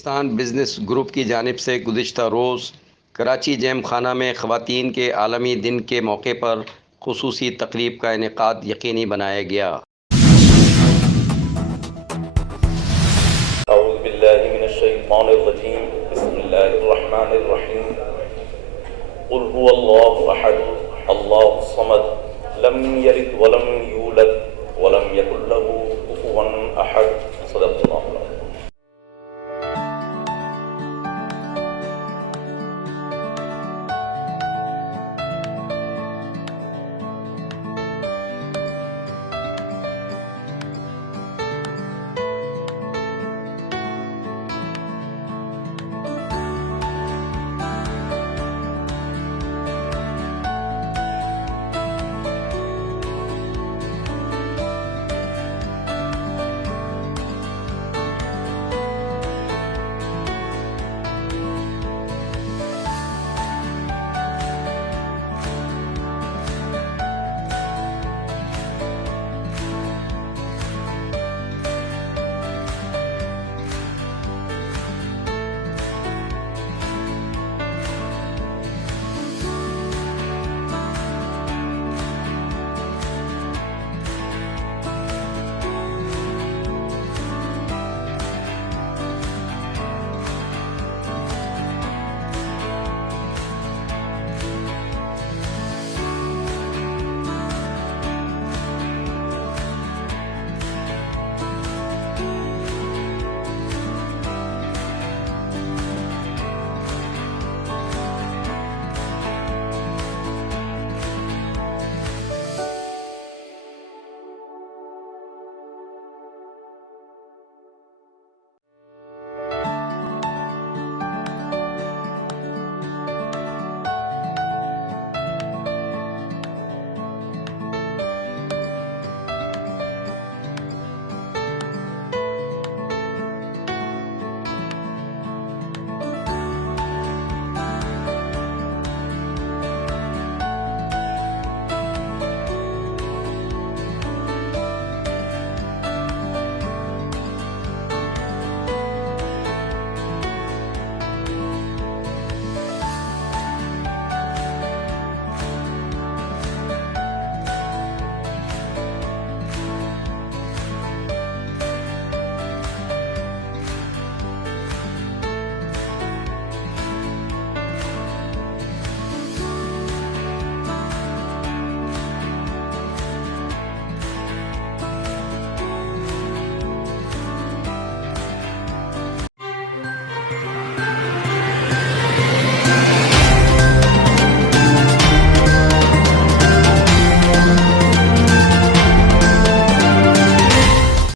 Pakistan business group की जानिब से गुज़िश्ता रोज़ कराची जैम खाना में ख़वातीन के आलमी दिन के मौके पर ख़ुसूसी तक़रीब का इनेक़ाद यकीनी बनाया गया। क़ुल हुवल्लाहु अहद अल्लाहुस समद लम यलिद वलम यूलद वलम यकुल लहू कुफुवन अहद। सदक़ल्लाहुल